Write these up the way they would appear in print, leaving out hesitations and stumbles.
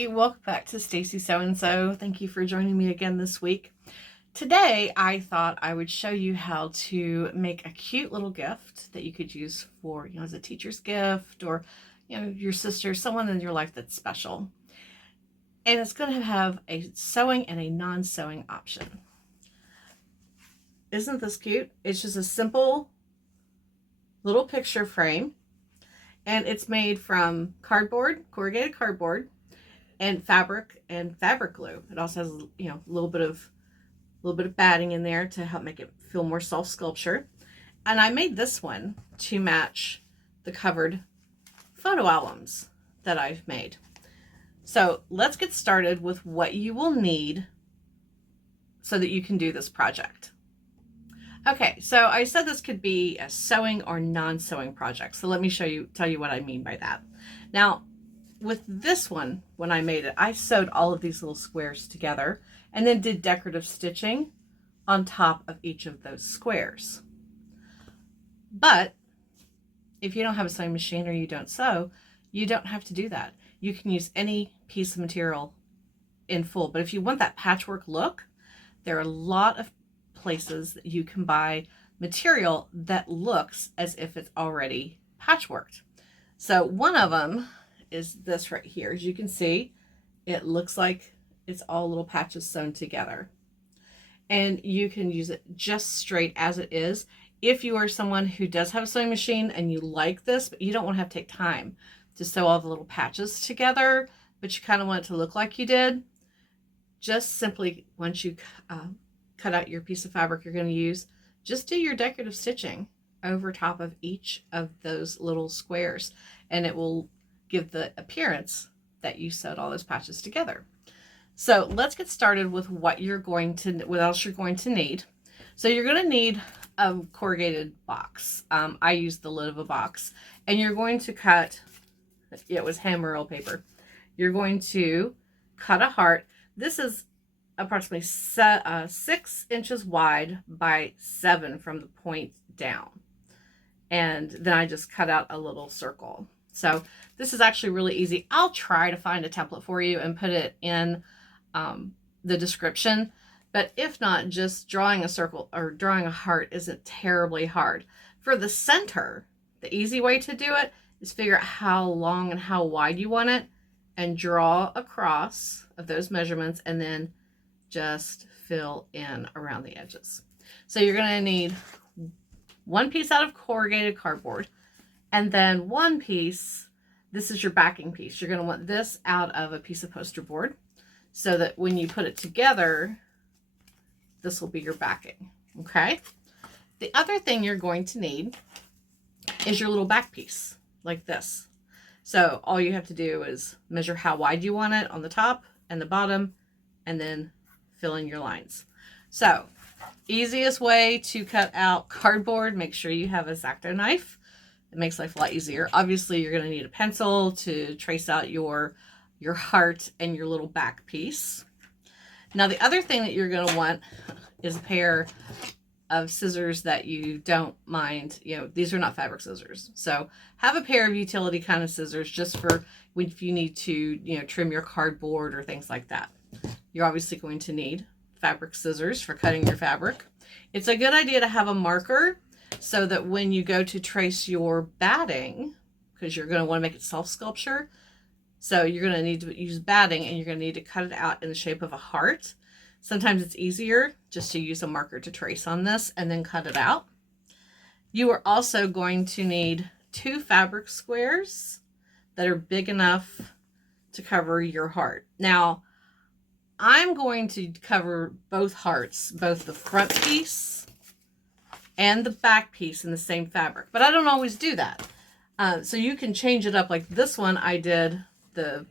everybody, welcome back to Stacy So-and-So. Thank you for joining me again this week. Today I thought I would show you how to make a cute little gift that you could use for, as a teacher's gift, or your sister, someone in your life that's special. And it's going to have a sewing and a non-sewing option. Isn't this cute? It's just a simple little picture frame, and it's made from cardboard, corrugated cardboard, and fabric glue. It also has, a little bit of batting in there to help make it feel more soft sculpture. And I made this one to match the covered photo albums that I've made. So let's get started with what you will need so that you can do this project. Okay, so I said this could be a sewing or non-sewing project. So let me tell you what I mean by that. Now, with this one, when I made it, I sewed all of these little squares together and then did decorative stitching on top of each of those squares. But if you don't have a sewing machine or you don't sew, you don't have to do that. You can use any piece of material in full. But if you want that patchwork look, there are a lot of places that you can buy material that looks as if it's already patchworked. So one of them is this right here. As you can see, it looks like it's all little patches sewn together. And you can use it just straight as it is. If you are someone who does have a sewing machine and you like this, but you don't want to have to take time to sew all the little patches together, but you kind of want it to look like you did, just simply, once you cut out your piece of fabric you're going to use, just do your decorative stitching over top of each of those little squares, and it will give the appearance that you sewed all those patches together. So let's get started with what else you're going to need. So you're going to need a corrugated box. I used the lid of a box, and you're going to cut, it was ham roll paper. You're going to cut a heart. This is approximately 6 inches wide by 7 from the point down. And then I just cut out a little circle. So this is actually really easy. I'll try to find a template for you and put it in the description. But if not, just drawing a circle or drawing a heart isn't terribly hard. For the center, the easy way to do it is figure out how long and how wide you want it and draw across of those measurements, and then just fill in around the edges. So you're going to need one piece out of corrugated cardboard, and then one piece, this is your backing piece. You're going to want this out of a piece of poster board so that when you put it together, this will be your backing. Okay. The other thing you're going to need is your little back piece like this. So all you have to do is measure how wide you want it on the top and the bottom, and then fill in your lines. So easiest way to cut out cardboard, make sure you have a x-acto knife. It makes life a lot easier. Obviously you're going to need a pencil to trace out your heart and your little back piece. Now the other thing that you're going to want is a pair of scissors that you don't mind, these are not fabric scissors. So have a pair of utility kind of scissors just for if you need to, trim your cardboard or things like that. You're obviously going to need fabric scissors for cutting your fabric. It's a good idea to have a marker so that when you go to trace your batting, because you're going to want to make it soft sculpture, so you're going to need to use batting, and you're going to need to cut it out in the shape of a heart. Sometimes it's easier just to use a marker to trace on this and then cut it out. You are also going to need 2 fabric squares that are big enough to cover your heart. Now, I'm going to cover both hearts, both the front piece and the back piece in the same fabric, but I don't always do that. So you can change it up. Like this one, I did the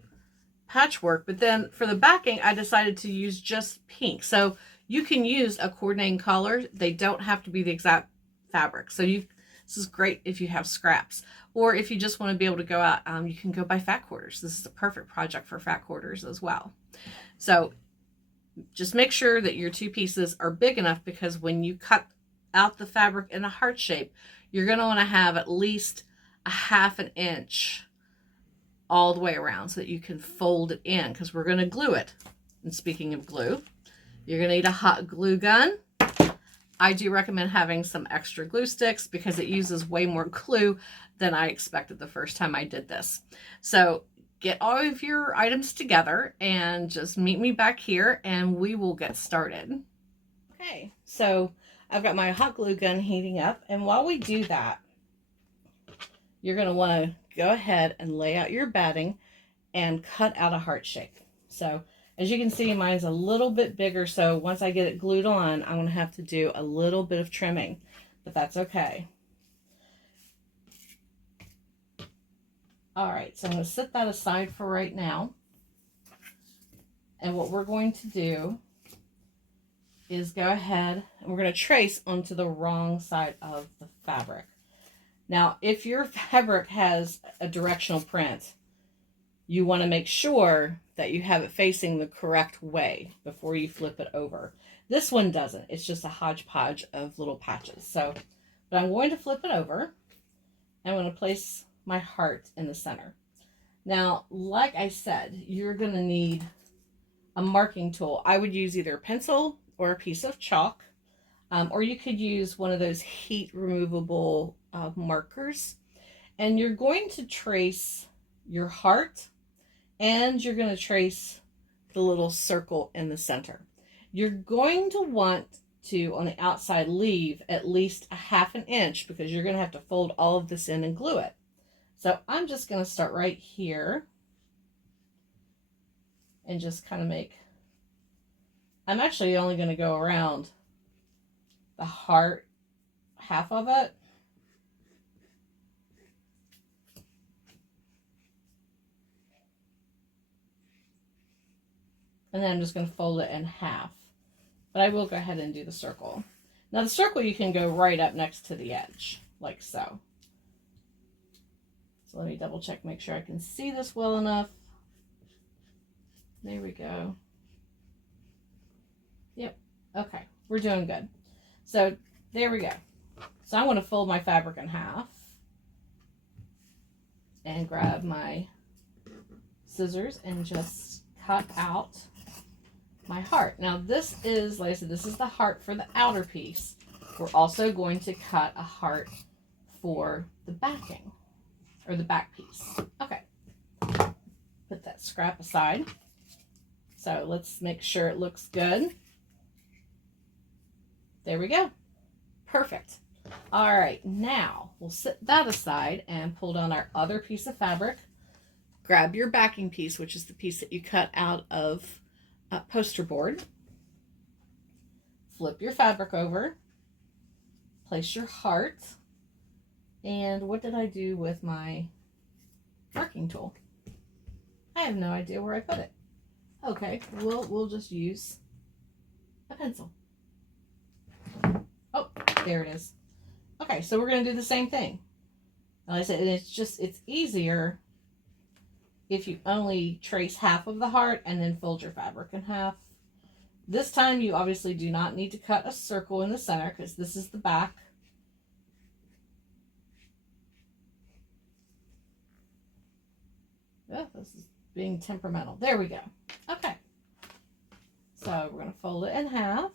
patchwork, but then for the backing, I decided to use just pink. So you can use a coordinating color. They don't have to be the exact fabric. So this is great if you have scraps, or if you just want to be able to go out, you can go buy fat quarters. This is a perfect project for fat quarters as well. So just make sure that your 2 pieces are big enough, because when you cut out the fabric in a heart shape, you're going to want to have at least a 1/2 inch all the way around so that you can fold it in, because we're going to glue it. And speaking of glue, you're going to need a hot glue gun. I do recommend having some extra glue sticks because it uses way more glue than I expected the first time I did this. So get all of your items together and just meet me back here and we will get started. Okay, so I've got my hot glue gun heating up, and while we do that, you're going to want to go ahead and lay out your batting and cut out a heart shape. So as you can see, mine's a little bit bigger, so once I get it glued on, I'm going to have to do a little bit of trimming, but that's okay. All right, so I'm going to set that aside for right now. And what we're going to do is go ahead and we're going to trace onto the wrong side of the fabric. Now, if your fabric has a directional print, you want to make sure that you have it facing the correct way before you flip it over. This one doesn't. It's just a hodgepodge of little patches. So, but I'm going to flip it over. I'm going to place my heart in the center. Now, like I said, you're going to need a marking tool. I would use either a pencil or a piece of chalk, or you could use one of those heat removable markers. And you're going to trace your heart, and you're going to trace the little circle in the center. You're going to want to, on the outside, leave at least a ½ inch because you're going to have to fold all of this in and glue it. So I'm just going to start right here and just kind of make, I'm actually only going to go around the heart, half of it. And then I'm just going to fold it in half. But I will go ahead and do the circle. Now the circle you can go right up next to the edge, like so. So let me double check, make sure I can see this well enough. There we go. Yep. Okay, we're doing good. So there we go. So I'm going to fold my fabric in half and grab my scissors and just cut out my heart. Now this is, like I said, this is the heart for the outer piece. We're also going to cut a heart for the backing, or the back piece. Okay. Put that scrap aside. So let's make sure it looks good. There we go. Perfect. All right, now we'll set that aside and pull down our other piece of fabric. Grab your backing piece, which is the piece that you cut out of poster board. Flip your fabric over. Place your heart. And what did I do with my marking tool? I have no idea where I put it. Okay, we'll just use a pencil. Oh, there it is. Okay, so we're going to do the same thing. Like I said, it's easier if you only trace half of the heart and then fold your fabric in half. This time you obviously do not need to cut a circle in the center because this is the back. Oh, this is being temperamental. There we go. Okay. So we're going to fold it in half.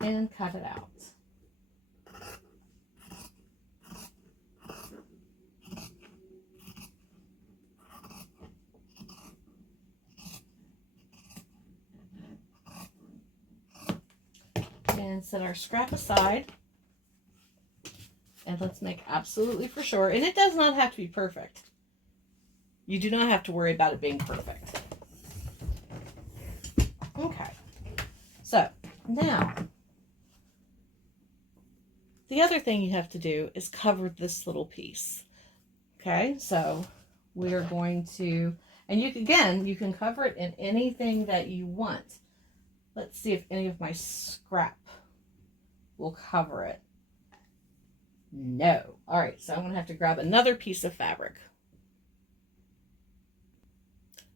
And cut it out. And set our scrap aside. And let's make absolutely for sure. And it does not have to be perfect. You do not have to worry about it being perfect. Okay. So now, the other thing you have to do is cover this little piece. Okay, so we're going to, and you can cover it in anything that you want. Let's see if any of my scrap will cover it. No. All right, so I'm going to have to grab another piece of fabric.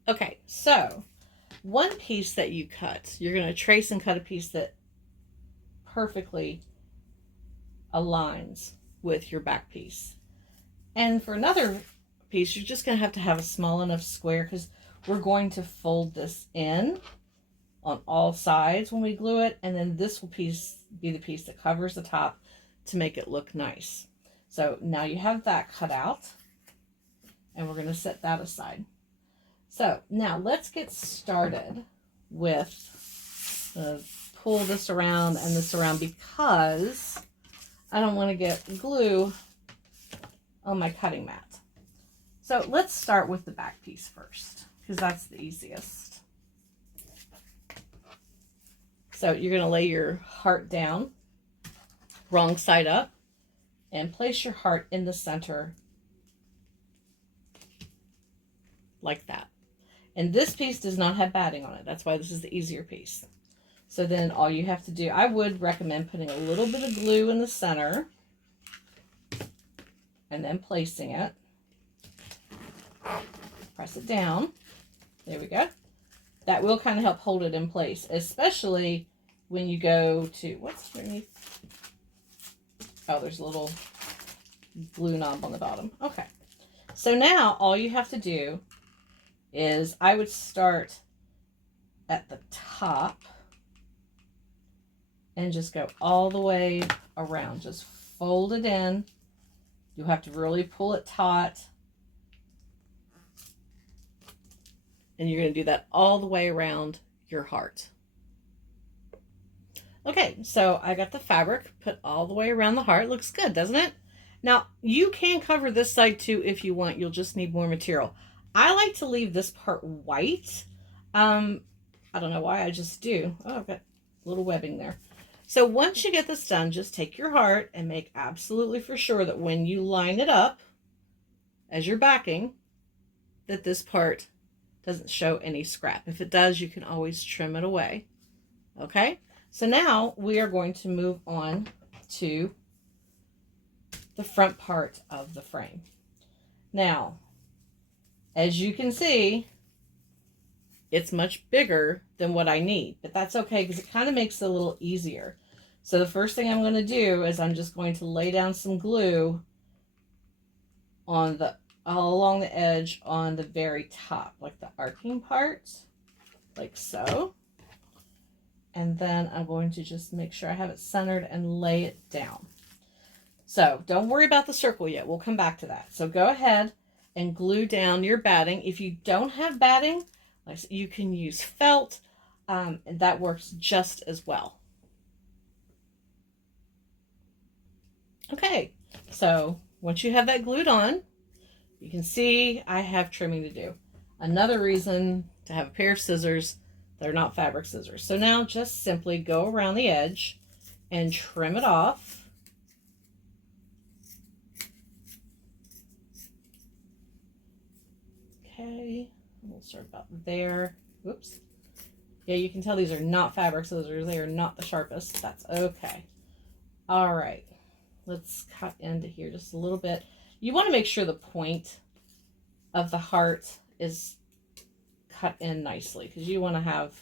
Okay, so one piece that you cut, you're going to trace and cut a piece that perfectly aligns with your back piece. And for another piece, you're just going to have a small enough square because we're going to fold this in on all sides when we glue it, and then this will be the piece that covers the top to make it look nice. So now you have that cut out, and we're going to set that aside. So now let's get started with pull this around and this around because I don't want to get glue on my cutting mat. So let's start with the back piece first because that's the easiest. So you're going to lay your heart down, wrong side up, and place your heart in the center like that. And this piece does not have batting on it. That's why this is the easier piece. So then all you have to do, I would recommend putting a little bit of glue in the center and then placing it. Press it down. There we go. That will kind of help hold it in place, especially when you go to, what's underneath? Oh, there's a little glue knob on the bottom. Okay. So now all you have to do is, I would start at the top and just go all the way around. Just fold it in. You'll have to really pull it taut. And you're going to do that all the way around your heart. Okay, so I got the fabric put all the way around the heart. Looks good, doesn't it? Now, you can cover this side too if you want. You'll just need more material. I like to leave this part white. I don't know why, I just do. Oh, I've got a little webbing there. So once you get this done, just take your heart and make absolutely for sure that when you line it up as you're backing, that this part doesn't show any scrap. If it does, you can always trim it away. Okay? So now we are going to move on to the front part of the frame. Now, as you can see, it's much bigger than what I need, but that's okay because it kind of makes it a little easier. So the first thing I'm going to do is I'm just going to lay down some glue on the all along the edge on the very top, like the arcing part, like so. And then I'm going to just make sure I have it centered and lay it down. So don't worry about the circle yet. We'll come back to that. So go ahead and glue down your batting. If you don't have batting, you can use felt, and that works just as well. Okay, so once you have that glued on, you can see I have trimming to do. Another reason to have a pair of scissors that are not fabric scissors. So now just simply go around the edge and trim it off. Okay, we'll start about there. Whoops. Yeah, you can tell these are not fabric scissors. They are not the sharpest. That's okay. All right, let's cut into here just a little bit. You want to make sure the point of the heart is cut in nicely because you want to have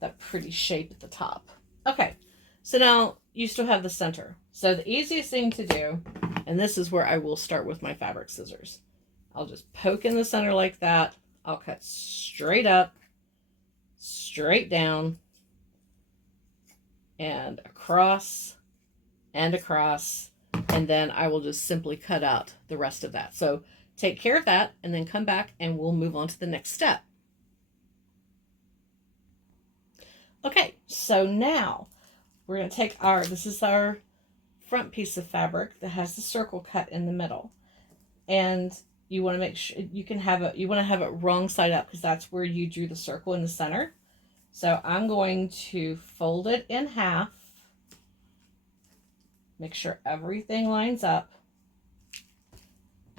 that pretty shape at the top. Okay, so now you still have the center. So the easiest thing to do, and this is where I will start with my fabric scissors. I'll just poke in the center like that. I'll cut straight up, straight down, and across, and then I will just simply cut out the rest of that. So take care of that and then come back and we'll move on to the next step. Okay, so now we're going to take this is our front piece of fabric that has the circle cut in the middle. And you want to make sure you want to have it wrong side up because that's where you drew the circle in the center. So I'm going to fold it in half. Make sure everything lines up.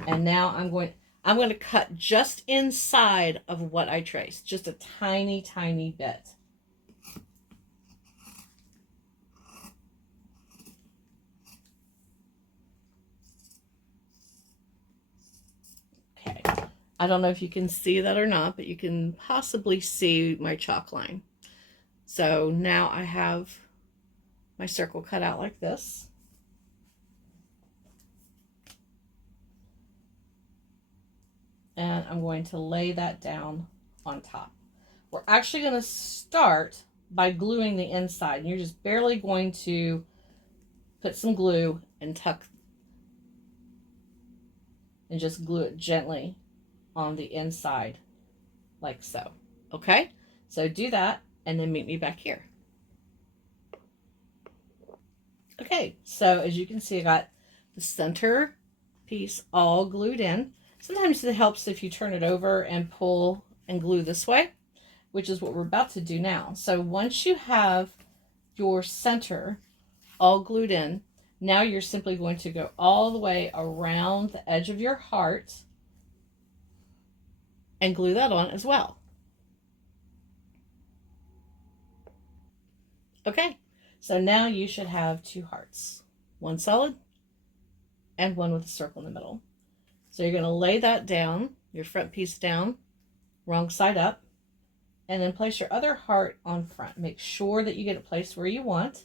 And now I'm going to cut just inside of what I traced, just a tiny, tiny bit. Okay. I don't know if you can see that or not, but you can possibly see my chalk line. So now I have my circle cut out like this. And I'm going to lay that down on top. We're actually going to start by gluing the inside. You're just barely going to put some glue and tuck and just glue it gently on the inside like so. Okay, so do that and then meet me back here. Okay, so as you can see, I got the center piece all glued in. Sometimes it helps if you turn it over and pull and glue this way, which is what we're about to do now. So once you have your center all glued in, now you're simply going to go all the way around the edge of your heart and glue that on as well. Okay, so now you should have two hearts, one solid and one with a circle in the middle. So you're going to lay that down, your front piece down, wrong side up, and then place your other heart on front. Make sure that you get it placed where you want,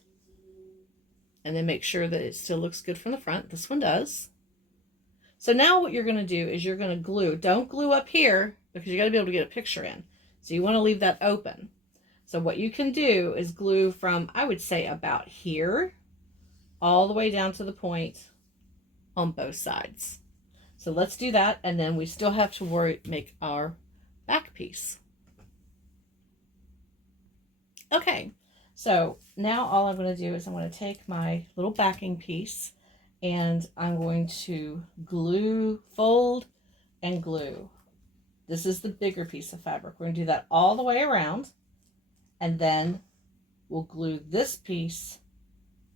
and then make sure that it still looks good from the front. This one does. So now what you're going to do is you're going to glue. Don't glue up here because you got to be able to get a picture in. So you want to leave that open. So what you can do is glue from, I would say, about here all the way down to the point on both sides. So let's do that, and then we still have to make our back piece. Okay, so now all I'm going to do is I'm going to take my little backing piece and I'm going to glue, fold, and glue. This is the bigger piece of fabric. We're going to do that all the way around, and then we'll glue this piece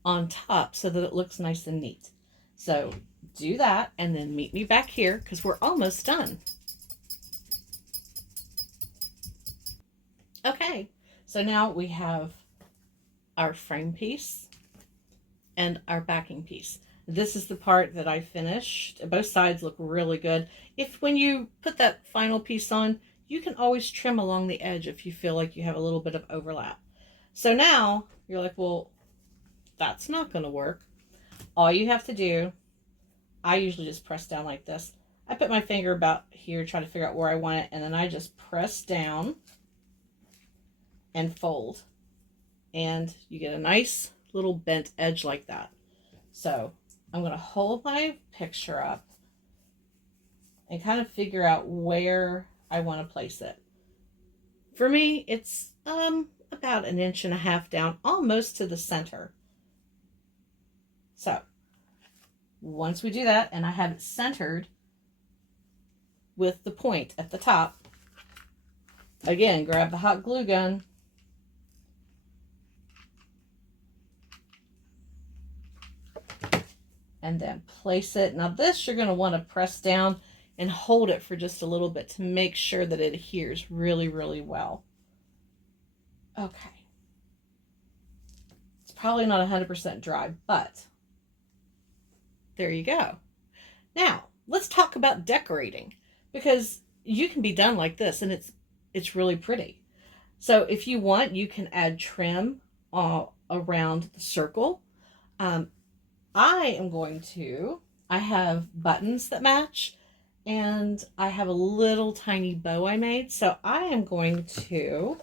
on top so that it looks nice and neat. So do that and then meet me back here because we're almost done. Okay, so now we have our frame piece and our backing piece. This is the part that I finished. Both sides look really good. When you put that final piece on, you can always trim along the edge if you feel like you have a little bit of overlap. So now you're like, well, that's not going to work. All you have to do, I usually just press down like this. I put my finger about here, try to figure out where I want it, and then I just press down and fold. And you get a nice little bent edge like that. So I'm going to hold my picture up and kind of figure out where I want to place it. For me, it's about 1.5 inches down, almost to the center. So once we do that, and I have it centered with the point at the top, again, grab the hot glue gun and then place it. Now this, you're going to want to press down and hold it for just a little bit to make sure that it adheres really, really well. Okay. It's probably not 100% dry, but there you go. Now, let's talk about decorating, because you can be done like this and it's really pretty. So if you want, you can add trim around the circle. I have buttons that match, and I have a little tiny bow I made. So I am going to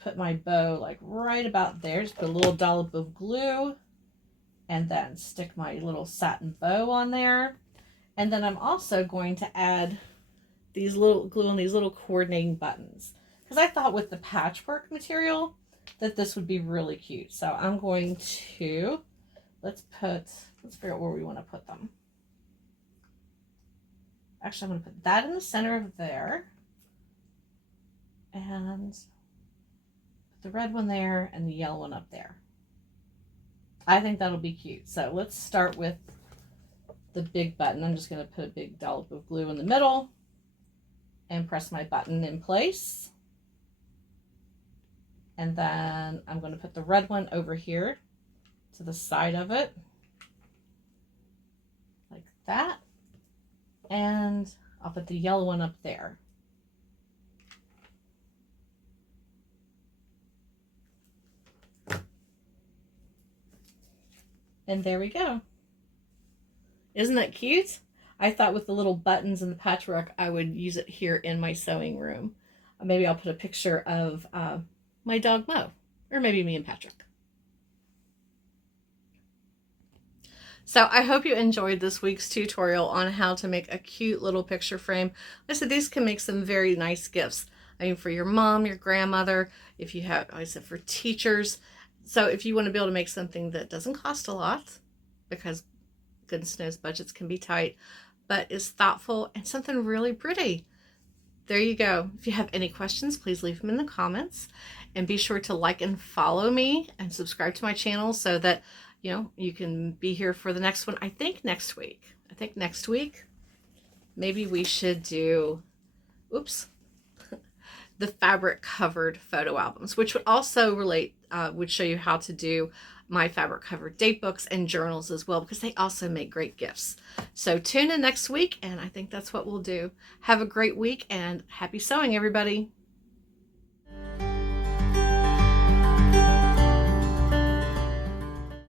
put my bow like right about there. Just put a little dollop of glue and then stick my little satin bow on there. And then I'm also going to add these little glue on these little coordinating buttons, because I thought with the patchwork material that this would be really cute. So I'm going to, let's figure out where we want to put them. Actually, I'm going to put that in the center of there, and put the red one there and the yellow one up there. I think that'll be cute. So let's start with the big button. I'm just going to put a big dollop of glue in the middle and press my button in place. And then I'm going to put the red one over here to the side of it, like that. And I'll put the yellow one up there. And there we go. Isn't that cute? I thought with the little buttons and the patchwork, I would use it here in my sewing room. Maybe I'll put a picture of my dog Mo, or maybe me and Patrick. So I hope you enjoyed this week's tutorial on how to make a cute little picture frame. Like I said, these can make some very nice gifts. I mean, for your mom, your grandmother, if you have, like I said, for teachers. So if you want to be able to make something that doesn't cost a lot, because goodness knows budgets can be tight, but is thoughtful and something really pretty. There you go. If you have any questions, please leave them in the comments, and be sure to like and follow me and subscribe to my channel so that you can be here for the next one. I think next week maybe we should do the fabric covered photo albums, which would also would show you how to do my fabric covered date books and journals as well, because they also make great gifts. So tune in next week, and I think that's what we'll do. Have a great week and happy sewing, everybody.